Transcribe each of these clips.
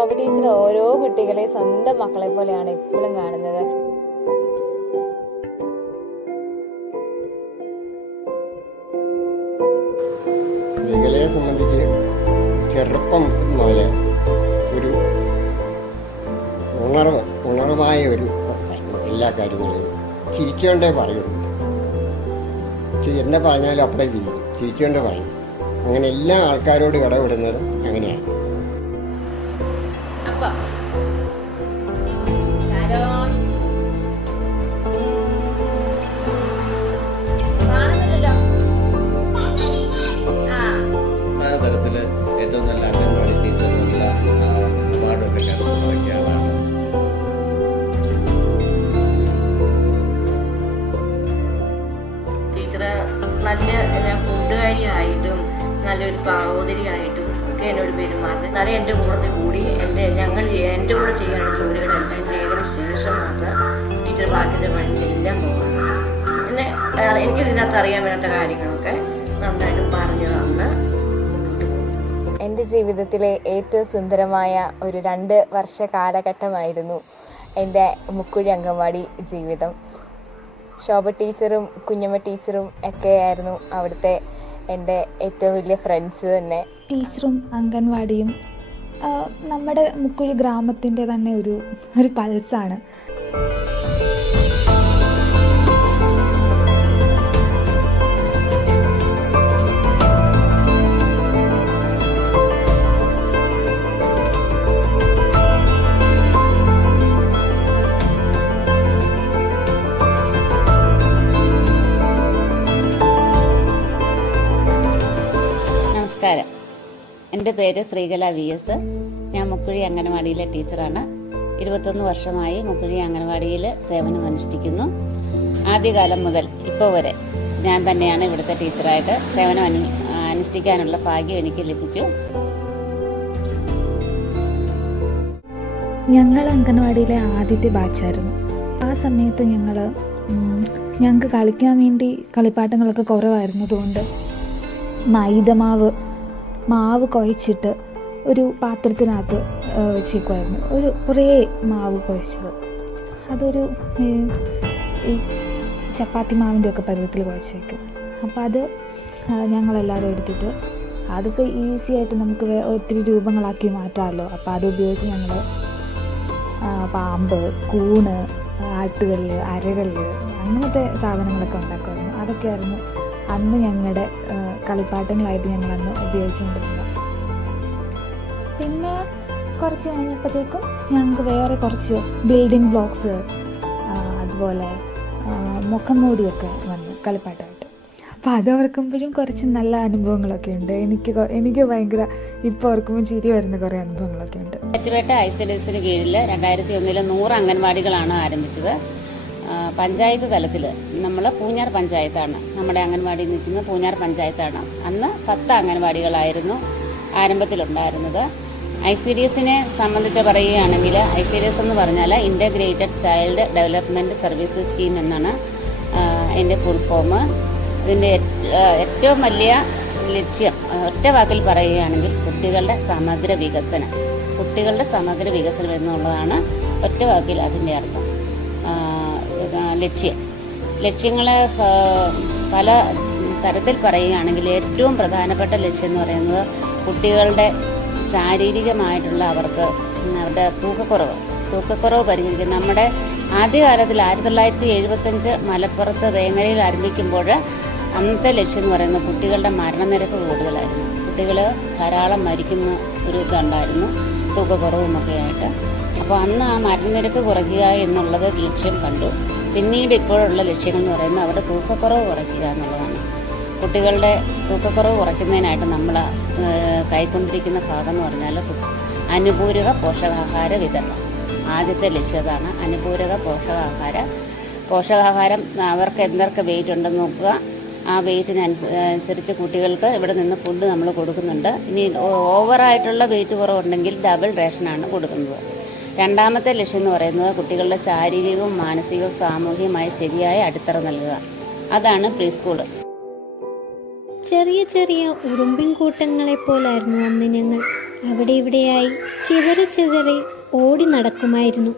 ശോഭ teacher ഓരോ കുട്ടികളെ സ്വന്തം മക്കളെ പോലെയാണ് എപ്പോഴും കാണുന്നത്. സ്ത്രീകളെ സംബന്ധിച്ച് ചെറുപ്പം മുതലേ ഒരു ഉണർവായ ഒരു എല്ലാ കാര്യങ്ങളെയും ചിരിച്ചുകൊണ്ടേ പറയുള്ളൂ. എന്താ പറഞ്ഞാലും അപ്പടെ ചിരിച്ചുകൊണ്ടേ പറയും. അങ്ങനെ എല്ലാ ആൾക്കാരോട് ഇടപെടുന്നത് അങ്ങനെയാണ്. തലത്തില് ഏറ്റവും നല്ല അംഗൻവാടി ടീച്ചറിനുള്ള അവാർഡൊക്കെ കരസ്ഥമാക്കിയ ആളാണ്. ടീച്ചറ് നല്ല കൂട്ടുകാരിയായിട്ടും നല്ലൊരു സഹോദരിയായിട്ടും ഒക്കെ എന്നോട് പെരുമാറി. എന്നാലും എൻ്റെ കൂടെ കൂടി എൻ്റെ കൂടെ ചെയ്യാനുള്ള ജോലികളെല്ലാം ചെയ്തതിന് ശേഷം മാത്രം ടീച്ചർ ബാക്കിയുടെ വഴിയിലെല്ലാം പോകാം. പിന്നെ എനിക്ക് ഇതിനകത്ത് അറിയാൻ വേണ്ട കാര്യങ്ങളൊക്കെ നന്നായിട്ട് പറഞ്ഞു തന്ന് എൻ്റെ ജീവിതത്തിലെ ഏറ്റവും സുന്ദരമായ ഒരു 2 വർഷ കാലഘട്ടമായിരുന്നു എൻ്റെ മുക്കുഴി അംഗൻവാടി ജീവിതം. ശോഭ ടീച്ചറും കുഞ്ഞമ്മ ടീച്ചറും ഒക്കെ ആയിരുന്നു അവിടുത്തെ എൻ്റെ ഏറ്റവും വലിയ ഫ്രണ്ട്സ് തന്നെ. ടീച്ചറും അംഗൻവാടിയും നമ്മുടെ മുക്കുഴി ഗ്രാമത്തിൻ്റെ തന്നെ ഒരു പൾസാണ്. നമസ്കാരം, എൻ്റെ പേര് ശ്രീകല VS. ഞാൻ മുക്കുഴി അംഗനവാടിയിലെ ടീച്ചറാണ്. 21 വർഷമായി മുക്കുഴി അംഗനവാടിയിൽ സേവനം അനുഷ്ഠിക്കുന്നു. ആദ്യകാലം മുതൽ ഇപ്പോൾ വരെ ഞാൻ തന്നെയാണ് ഇവിടുത്തെ ടീച്ചറായിട്ട് സേവനം അനുഷ്ഠിക്കാനുള്ള ഭാഗ്യം എനിക്ക് ലഭിച്ചു. ഞങ്ങൾ അംഗൻവാടിയിലെ ആദ്യത്തെ ബാച്ചായിരുന്നു. ആ സമയത്ത് ഞങ്ങൾക്ക് കളിക്കാൻ വേണ്ടി കളിപ്പാട്ടങ്ങളൊക്കെ കുറവായിരുന്നതുകൊണ്ട് മാവ് കുഴച്ചിട്ട് ഒരു പാത്രത്തിനകത്ത് വെച്ചേക്കുമായിരുന്നു. കുറേ മാവ് കുഴച്ചത്. അതൊരു ഈ ചപ്പാത്തി മാവിൻ്റെ ഒക്കെ പരുവത്തിൽ കുഴച്ച് വയ്ക്കും. അപ്പോൾ അത് ഞങ്ങളെല്ലാവരും എടുത്തിട്ട് അതിപ്പോൾ ഈസി ആയിട്ട് നമുക്ക് ഒത്തിരി രൂപങ്ങളാക്കി മാറ്റാമല്ലോ. അപ്പോൾ അത് ഉപയോഗിച്ച് ഞങ്ങൾ പാമ്പ്, കൂണ്, ആട്ടുകല്ല്, അരകല്ല് അങ്ങനത്തെ സാധനങ്ങളൊക്കെ ഉണ്ടാക്കുമായിരുന്നു. അതൊക്കെയായിരുന്നു അന്ന് ഞങ്ങളുടെ കളിപ്പാട്ടങ്ങളായിട്ട് ഞങ്ങളന്ന് ഉപയോഗിച്ചുകൊണ്ടിരുന്നത്. പിന്നെ കുറച്ച് കഴിഞ്ഞപ്പോഴത്തേക്കും ഞങ്ങൾക്ക് വേറെ കുറച്ച് ബിൽഡിംഗ് ബ്ലോക്സ് അതുപോലെ മുഖം മൂടിയൊക്കെ വന്നു കളിപ്പാട്ടമായിട്ട്. അപ്പോൾ അത് ഓർക്കുമ്പോഴും കുറച്ച് നല്ല അനുഭവങ്ങളൊക്കെ ഉണ്ട്. എനിക്ക് ഭയങ്കര ഇപ്പോൾ ഓർക്കുമ്പോൾ ചിരി വരുന്ന കുറേ അനുഭവങ്ങളൊക്കെ ഉണ്ട്. ഏറ്റുപേട്ട ICDSന് കീഴിൽ 2001 100 അംഗൻവാടികളാണ് ആരംഭിച്ചത്. പഞ്ചായത്ത് തലത്തിൽ നമ്മൾ പൂഞ്ഞാർ പഞ്ചായത്താണ്, നമ്മുടെ അംഗൻവാടി നിൽക്കുന്ന പൂഞ്ഞാർ പഞ്ചായത്താണ്. അന്ന് 10 അംഗൻവാടികളായിരുന്നു ആരംഭത്തിലുണ്ടായിരുന്നത്. ICDSനെ സംബന്ധിച്ച് പറയുകയാണെങ്കിൽ ICDS എന്ന് പറഞ്ഞാൽ integrated child development services scheme എന്നാണ് അതിൻ്റെ ഫുൾ ഫോം. ഇതിൻ്റെ ഏറ്റവും വലിയ ലക്ഷ്യം ഒറ്റ വാക്കിൽ പറയുകയാണെങ്കിൽ കുട്ടികളുടെ സമഗ്ര വികസനം എന്നുള്ളതാണ് ഒറ്റ വാക്കിൽ അതിൻ്റെ അർത്ഥം. ലക്ഷ്യങ്ങളെ പല തരത്തിൽ പറയുകയാണെങ്കിൽ ഏറ്റവും പ്രധാനപ്പെട്ട ലക്ഷ്യം എന്ന് പറയുന്നത് കുട്ടികളുടെ ശാരീരികമായിട്ടുള്ള അവരുടെ തൂക്കക്കുറവ് പരിഹരിക്കും. നമ്മുടെ ആദ്യകാലത്തിൽ 1975 മലപ്പുറത്ത് വേങ്ങരയിൽ ആരംഭിക്കുമ്പോൾ അന്നത്തെ ലക്ഷ്യം എന്ന് പറയുന്നത് കുട്ടികളുടെ മരണനിരക്ക് കൂടുതലായിരുന്നു. കുട്ടികൾ ധാരാളം മരിക്കുന്ന ഒരു ഇതുണ്ടായിരുന്നു, തൂക്കക്കുറവുമൊക്കെ ആയിട്ട്. അപ്പോൾ അന്ന് ആ മരണനിരക്ക് കുറയ്ക്കുക എന്നുള്ളത് ലക്ഷ്യം കണ്ടു. പിന്നീട് ഇപ്പോഴുള്ള ലക്ഷ്യങ്ങൾ എന്ന് പറയുന്നത് അവരുടെ തൂക്കക്കുറവ് കുറയ്ക്കുക എന്നുള്ളതാണ്. കുട്ടികളുടെ തൂക്കക്കുറവ് കുറയ്ക്കുന്നതിനായിട്ട് നമ്മൾ കൈക്കൊണ്ടിരിക്കുന്ന ഭാഗം എന്ന് പറഞ്ഞാൽ അനുപൂരക പോഷകാഹാര വിതരണം. ആദ്യത്തെ ലക്ഷ്യം അതാണ്, അനുപൂരക പോഷകാഹാരം. അവർക്ക് എന്തൊക്കെ വെയിറ്റ് ഉണ്ടെന്ന് നോക്കുക. ആ വെയിറ്റിനനുസരിച്ച് കുട്ടികൾക്ക് ഇവിടെ നിന്ന് ഫുഡ് നമ്മൾ കൊടുക്കുന്നുണ്ട്. ഇനി ഓവറായിട്ടുള്ള വെയിറ്റ് കുറവുണ്ടെങ്കിൽ ഡബിൾ റേഷനാണ് കൊടുക്കുന്നത്. രണ്ടാമത്തെ ലക്ഷ്യം എന്ന് പറയുന്നത് കുട്ടികളുടെ ശാരീരികവും മാനസികവും സാമൂഹികമായ ശരിയായ അടിത്തറ നൽകുക. അതാണ് പ്രീ സ്കൂള്. ചെറിയ ചെറിയ ഉറുമ്പിൻ കൂട്ടങ്ങളെപ്പോലായിരുന്നു അന്ന് ഞങ്ങൾ. അവിടെ ഇവിടെയായി ചിതറി ചിതറി ഓടി നടക്കുമായിരുന്നു.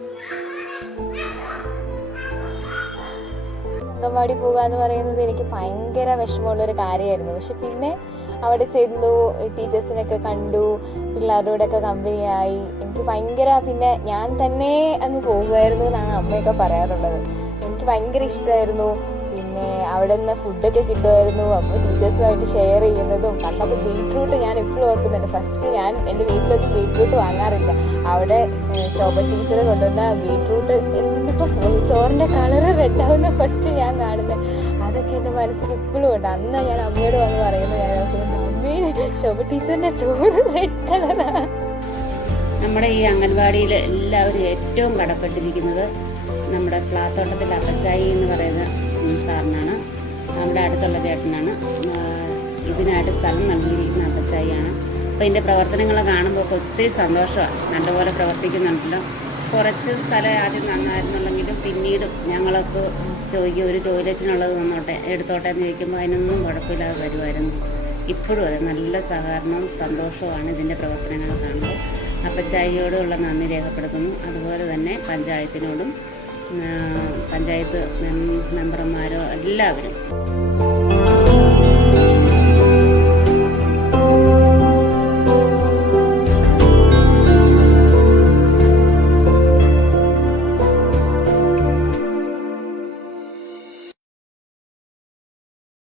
അംഗൻവാടി പോകുക എന്ന് പറയുന്നത് എനിക്ക് ഭയങ്കര വിഷമമുള്ളൊരു കാര്യമായിരുന്നു. പക്ഷെ പിന്നെ അവിടെ ചെന്നു, ടീച്ചേഴ്സിനൊക്കെ കണ്ടു, പിള്ളേരോടൊക്കെ കമ്പനിയായി. എനിക്ക് ഭയങ്കര, പിന്നെ ഞാൻ തന്നെ അങ്ങ് പോകുമായിരുന്നു എന്നാണ് അമ്മയൊക്കെ പറയാറുള്ളത്. എനിക്ക് ഭയങ്കര ഇഷ്ടമായിരുന്നു. പിന്നെ അവിടെ നിന്ന് ഫുഡൊക്കെ കിട്ടുമായിരുന്നു. അപ്പോൾ ടീച്ചേഴ്സുമായിട്ട് ഷെയർ ചെയ്യുന്നതും. പണ്ടൊക്കെ ബീട്രൂട്ട് ഞാൻ എപ്പോഴും ഓർക്കുന്നുണ്ട്. ഫസ്റ്റ് ഞാൻ എൻ്റെ വീട്ടിലൊന്നും ബീട്രൂട്ട് വാങ്ങാറില്ല. അവിടെ ശോഭ ടീച്ചർ കൊണ്ടുവന്ന ബീട്രൂട്ട് എന്നിപ്പോൾ ചോറിൻ്റെ കളറ് റെഡാവുന്ന ഫസ്റ്റ് ഞാൻ കാണുന്നത്. അതൊക്കെ എൻ്റെ മനസ്സിൽ ഇപ്പോഴും ഉണ്ട്. അന്ന് ഞാൻ അമ്മയോട് വന്ന് പറയുന്നത് ഞാൻ ഓർക്കുന്നുണ്ട്, അമ്മേ ശോഭ ടീച്ചറിൻ്റെ ചോറ് റെഡ് കളറാണ്. നമ്മുടെ ഈ അംഗൻവാടിയിൽ എല്ലാവരും ഏറ്റവും കടപ്പെട്ടിരിക്കുന്നത് നമ്മുടെ പ്ലാത്തോട്ടത്തിൽ അപ്പച്ചായി എന്ന് പറയുന്ന സാറിനാണ്. നമ്മുടെ അടുത്തുള്ള ചേട്ടനാണ്. ഇതിനായിട്ട് സ്ഥലം നൽകിയിരിക്കുന്ന അപ്പച്ചായിയാണ്. അപ്പോൾ ഇതിൻ്റെ പ്രവർത്തനങ്ങൾ കാണുമ്പോൾ ഒത്തിരി സന്തോഷമാണ്. നല്ലപോലെ പ്രവർത്തിക്കുന്നുണ്ടല്ലോ. കുറച്ച് സ്ഥലം ആദ്യം നന്നായിരുന്നുള്ളെങ്കിലും പിന്നീട് ഞങ്ങളൊക്കെ ചോദിക്കും, ഒരു ടോയ്ലറ്റിനുള്ളത് എടുത്തോട്ടെ എന്ന് ചോദിക്കുമ്പോൾ അതിനൊന്നും കുഴപ്പമില്ലാതെ വരുമായിരുന്നു. ഇപ്പോഴും അതെ, നല്ല സഹകരണവും സന്തോഷവുമാണ് ഇതിൻ്റെ പ്രവർത്തനങ്ങൾ കാണുമ്പോൾ. അപ്പച്ചായിയോടുള്ള നന്ദി രേഖപ്പെടുത്തുന്നു. അതുപോലെ തന്നെ പഞ്ചായത്തിനോടും, പഞ്ചായത്ത് മെമ്പർമാരോ എല്ലാവരും